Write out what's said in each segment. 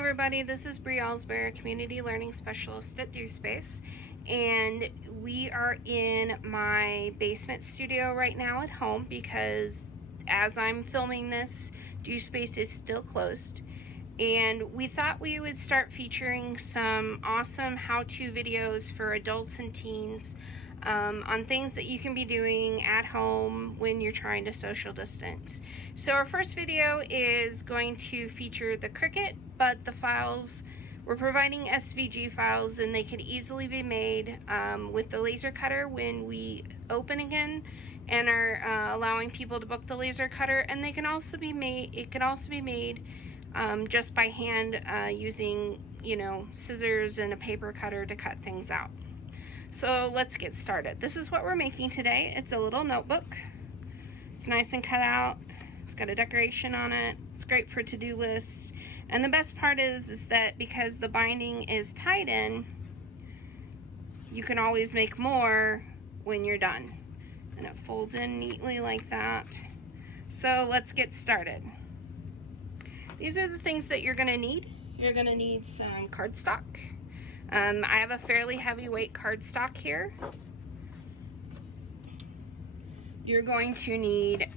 everybody, this is Bree Alsbury, Community Learning Specialist at DoSpace, and we are in my basement studio right now at home because as I'm filming this, DoSpace is still closed, and we thought we would start featuring some awesome how-to videos for adults and teens on things that you can be doing at home when you're trying to social distance. So our first video is going to feature the Cricut, but the files, we're providing SVG files, and they can easily be made with the laser cutter when we open again, and are allowing people to book the laser cutter. And they can also be made, it can also be made just by hand using, scissors and a paper cutter to cut things out. So let's get started. This is what we're making today. It's a little notebook. It's nice and cut out. It's got a decoration on it. It's great for to-do lists. And the best part is that because the binding is tied in, you can always make more when you're done. And it folds in neatly like that. So let's get started. These are the things that you're gonna need. You're gonna need some cardstock. I have a fairly heavyweight cardstock here. You're going to need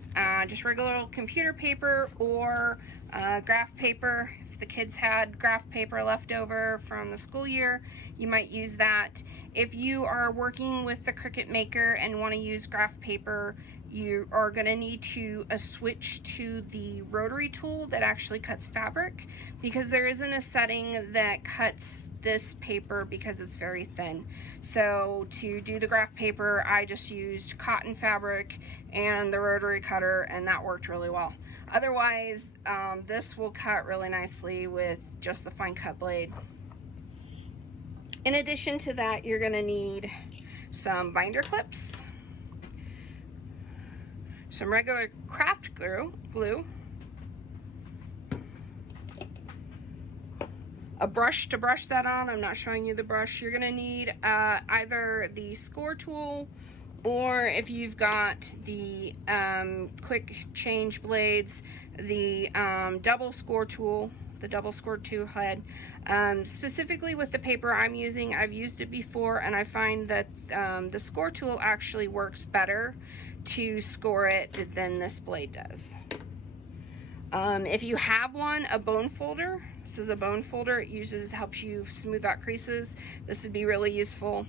just regular old computer paper or graph paper. If the kids had graph paper left over from the school year, you might use that. If you are working with the Cricut Maker and want to use graph paper, you are going to need to switch to the rotary tool that actually cuts fabric, because there isn't a setting that cuts this paper because it's very thin. So to do the graph paper, I just used cotton fabric and the rotary cutter, and that worked really well. Otherwise, this will cut really nicely with just the fine cut blade. In addition to that, you're going to need some binder clips, some regular craft glue, a brush to brush that on. I'm not showing you the brush. You're gonna need either the score tool, or if you've got the quick change blades, the double score tool, the double score tool head. Specifically with the paper I'm using, I've used it before, and I find that the score tool actually works better to score it than this blade does. If you have one, a bone folder. This is a bone folder. It helps you smooth out creases. This would be really useful.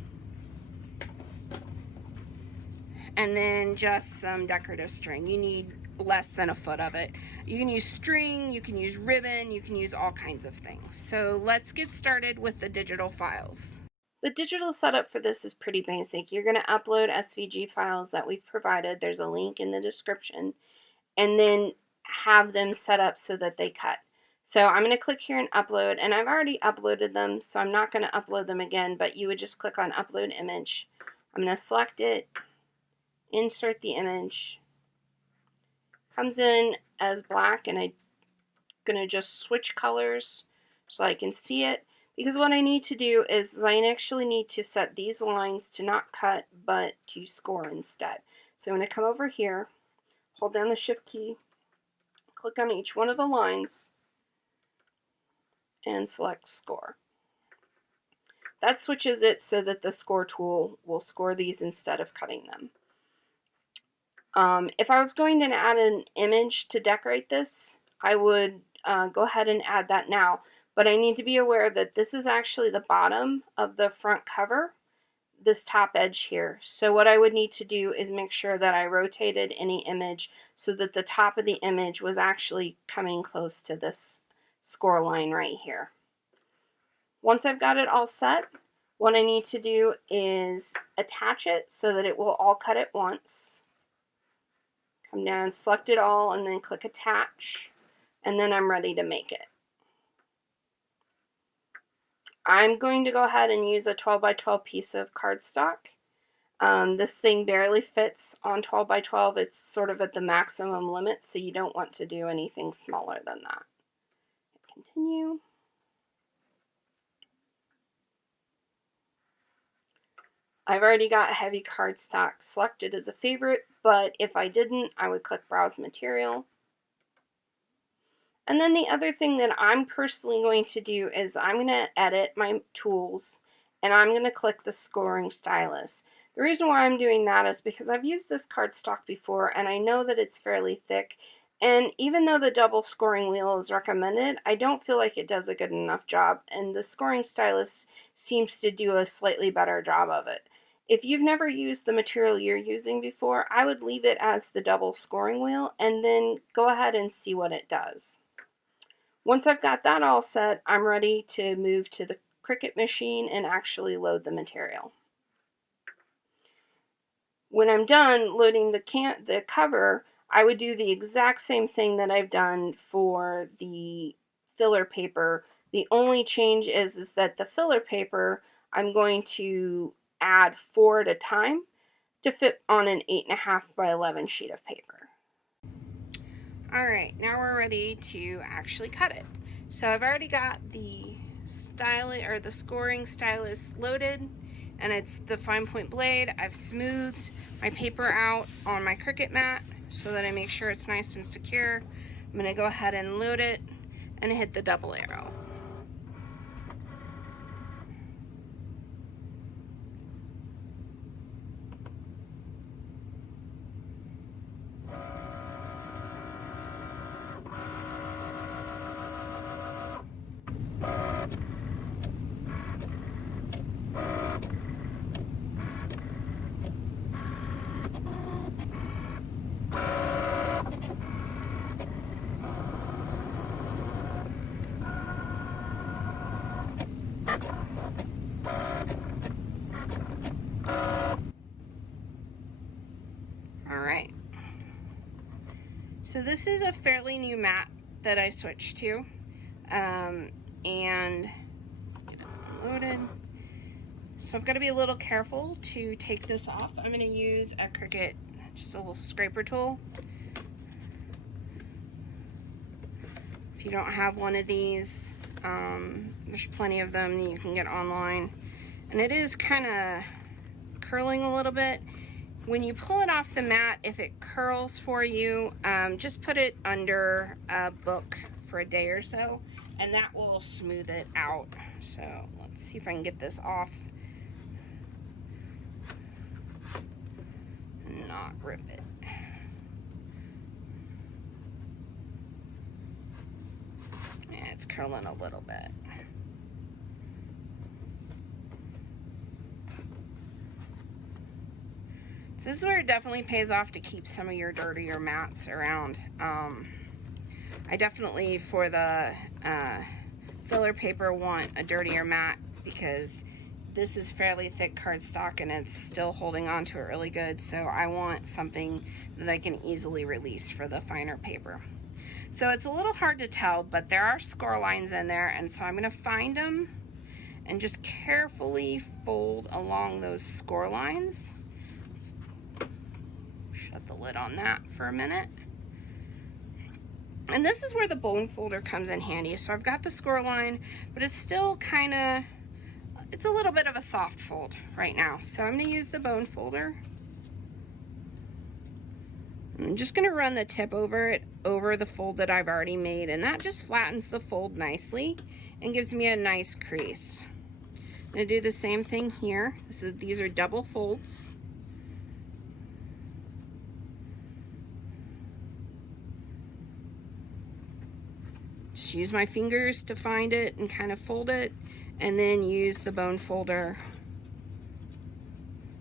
And then just some decorative string. You need less than a foot of it. You can use string, you can use ribbon, you can use all kinds of things. So let's get started with the digital files. The digital setup for this is pretty basic. You're going to upload SVG files that we've provided. There's a link in the description. And then have them set up so that they cut. So I'm going to click here and upload, and I've already uploaded them, so I'm not going to upload them again, but you would just click on upload image. I'm going to select it, insert the image. Comes in as black, and I'm going to just switch colors so I can see it. Because what I need to do is I actually need to set these lines to not cut, but to score instead. So I'm going to come over here, hold down the shift key, click on each one of the lines, and select score. That switches it so that the score tool will score these instead of cutting them. If I was going to add an image to decorate this, I would go ahead and add that now. But I need to be aware that this is actually the bottom of the front cover, this top edge here. So what I would need to do is make sure that I rotated any image so that the top of the image was actually coming close to this score line right here. Once I've got it all set, what I need to do is attach it so that it will all cut at once. Come down and select it all, and then click attach, and then I'm ready to make it. I'm going to go ahead and use a 12 by 12 piece of cardstock. This thing barely fits on 12 by 12. It's sort of at the maximum limit, so you don't want to do anything smaller than that. Continue. I've already got heavy cardstock selected as a favorite, but if I didn't, I would click Browse Material. And then the other thing that I'm personally going to do is I'm going to edit my tools, and I'm going to click the scoring stylus. The reason why I'm doing that is because I've used this cardstock before, and I know that it's fairly thick. And even though the double scoring wheel is recommended, I don't feel like it does a good enough job, and the scoring stylus seems to do a slightly better job of it. If you've never used the material you're using before, I would leave it as the double scoring wheel and then go ahead and see what it does. Once I've got that all set, I'm ready to move to the Cricut machine and actually load the material. When I'm done loading the cover, I would do the exact same thing that I've done for the filler paper. The only change is that the filler paper, I'm going to add 4 at a time to fit on an 8.5 by 11 sheet of paper. Alright, now we're ready to actually cut it. So I've already got the scoring stylus loaded, and it's the fine point blade. I've smoothed my paper out on my Cricut mat so that I make sure it's nice and secure. I'm going to go ahead and load it and hit the double arrow. Alright, so this is a fairly new mat that I switched to, and get it loaded. So I've got to be a little careful to take this off. I'm going to use a Cricut, just a little scraper tool. If you don't have one of these, there's plenty of them that you can get online. And it is kind of curling a little bit. When you pull it off the mat, if it curls for you, just put it under a book for a day or so, and that will smooth it out. So let's see if I can get this off. Not rip it. Yeah, it's curling a little bit. This is where it definitely pays off to keep some of your dirtier mats around. I definitely, for the filler paper, want a dirtier mat because this is fairly thick cardstock and it's still holding on to it really good. So I want something that I can easily release for the finer paper. So it's a little hard to tell, but there are score lines in there, and so I'm going to find them and just carefully fold along those score lines. Shut the lid on that for a minute. And this is where the bone folder comes in handy. So I've got the score line, but it's still kind of, it's a little bit of a soft fold right now. So I'm going to use the bone folder. I'm just going to run the tip over it, over the fold that I've already made, and that just flattens the fold nicely and gives me a nice crease. I'm going to do the same thing here. These are double folds. Just use my fingers to find it and kind of fold it, and then use the bone folder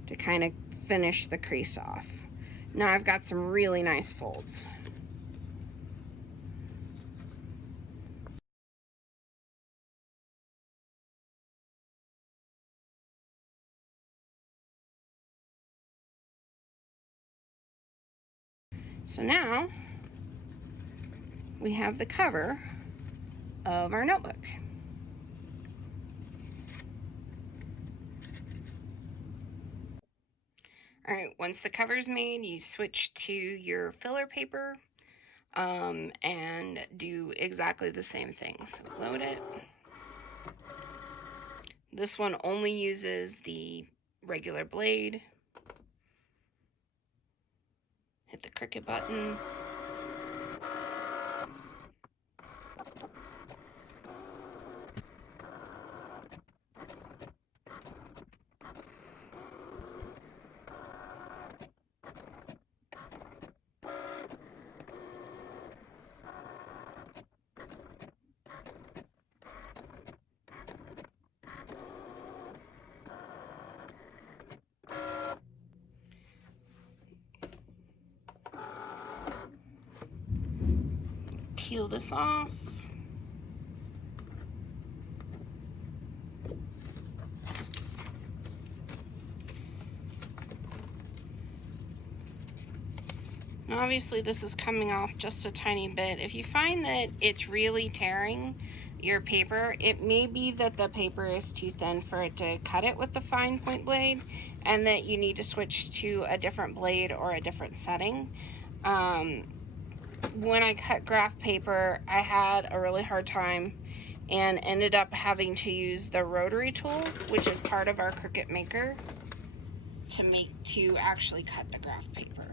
to kind of finish the crease off. Now I've got some really nice folds. So now we have the cover of our notebook. All right, once the cover's made, you switch to your filler paper and do exactly the same thing. So load it. This one only uses the regular blade. Hit the Cricut button. peel this off. Now obviously this is coming off just a tiny bit. If you find that it's really tearing your paper, it may be that the paper is too thin for it to cut it with the fine point blade, and that you need to switch to a different blade or a different setting. When I cut graph paper, I had a really hard time and ended up having to use the rotary tool, which is part of our Cricut maker, to actually cut the graph paper.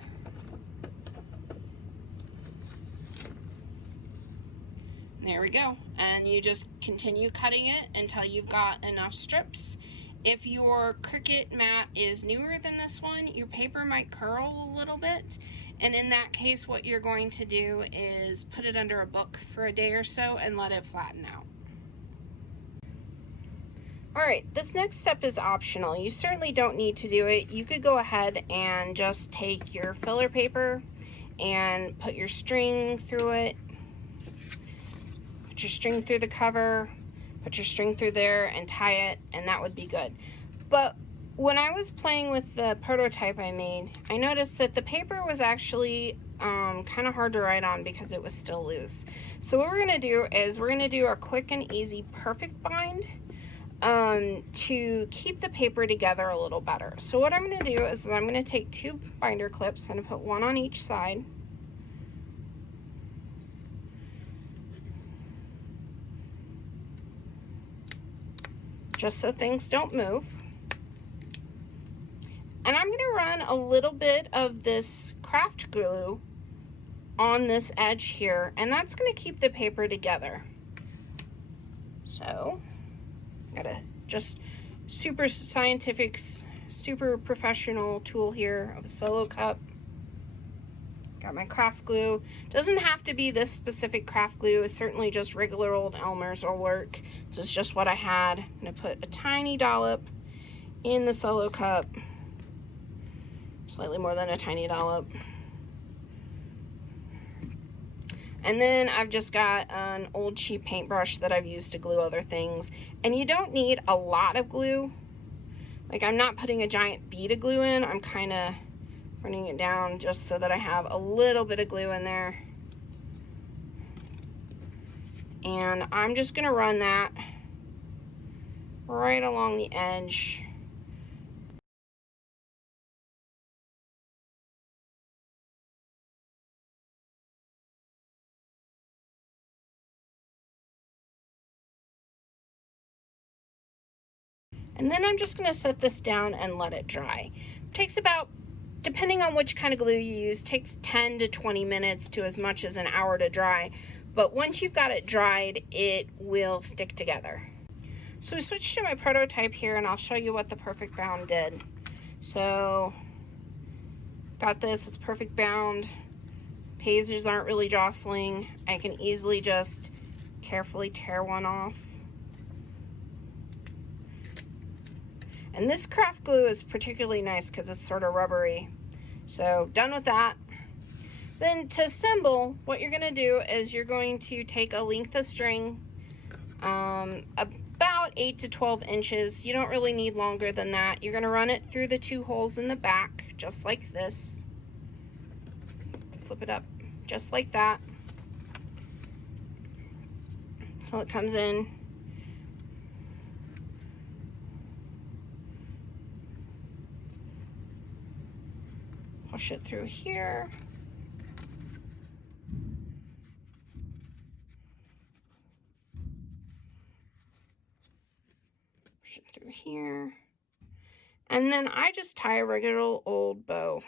There we go. And you just continue cutting it until you've got enough strips. If your Cricut mat is newer than this one, your paper might curl a little bit. And in that case, what you're going to do is put it under a book for a day or so and let it flatten out. All right, this next step is optional. You certainly don't need to do it. You could go ahead and just take your filler paper and put your string through it. Put your string through the cover, put your string through there and tie it, and that would be good. But when I was playing with the prototype I made, I noticed that the paper was actually kind of hard to write on because it was still loose. So what we're gonna do is we're gonna do a quick and easy perfect bind to keep the paper together a little better. So what I'm gonna do is I'm gonna take 2 binder clips and put one on each side. Just so things don't move. And I'm gonna run a little bit of this craft glue on this edge here, and that's gonna keep the paper together. So, got a just super scientific, super professional tool here of a solo cup. Got my craft glue. Doesn't have to be this specific craft glue. It's certainly just regular old Elmer's will work. This is just what I had. I'm gonna put a tiny dollop in the solo cup. Slightly more than a tiny dollop. And then I've just got an old cheap paintbrush that I've used to glue other things. And you don't need a lot of glue. Like, I'm not putting a giant bead of glue in. I'm kind of running it down just so that I have a little bit of glue in there. And I'm just gonna run that right along the edge. And then I'm just gonna set this down and let it dry. It takes about, depending on which kind of glue you use, takes 10 to 20 minutes to as much as an hour to dry. But once you've got it dried, it will stick together. So we switched to my prototype here, and I'll show you what the perfect bound did. So, got this, it's perfect bound. Pages aren't really jostling. I can easily just carefully tear one off. And this craft glue is particularly nice because it's sort of rubbery. So, done with that. Then to assemble, what you're gonna do is you're going to take a length of string, about 8 to 12 inches. You don't really need longer than that. You're gonna run it through the 2 holes in the back, just like this. Flip it up, just like that, until it comes in. Push it through here. Push it through here. And then I just tie a regular old bow.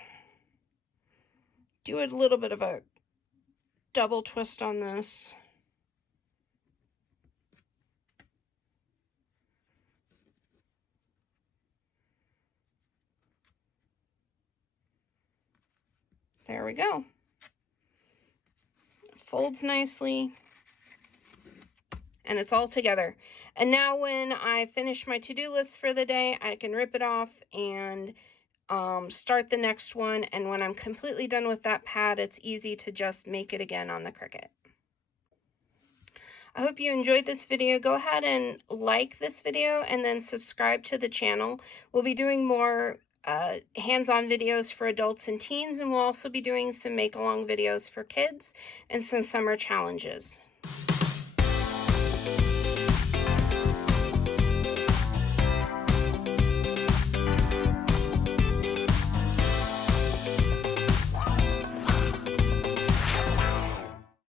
Do a little bit of a double twist on this. There we go. Folds nicely, and it's all together. And now when I finish my to-do list for the day, I can rip it off and start the next one. And when I'm completely done with that pad, it's easy to just make it again on the Cricut. I hope you enjoyed this video. Go ahead and like this video and then subscribe to the channel. We'll be doing more hands-on videos for adults and teens, and we'll also be doing some make-along videos for kids and some summer challenges.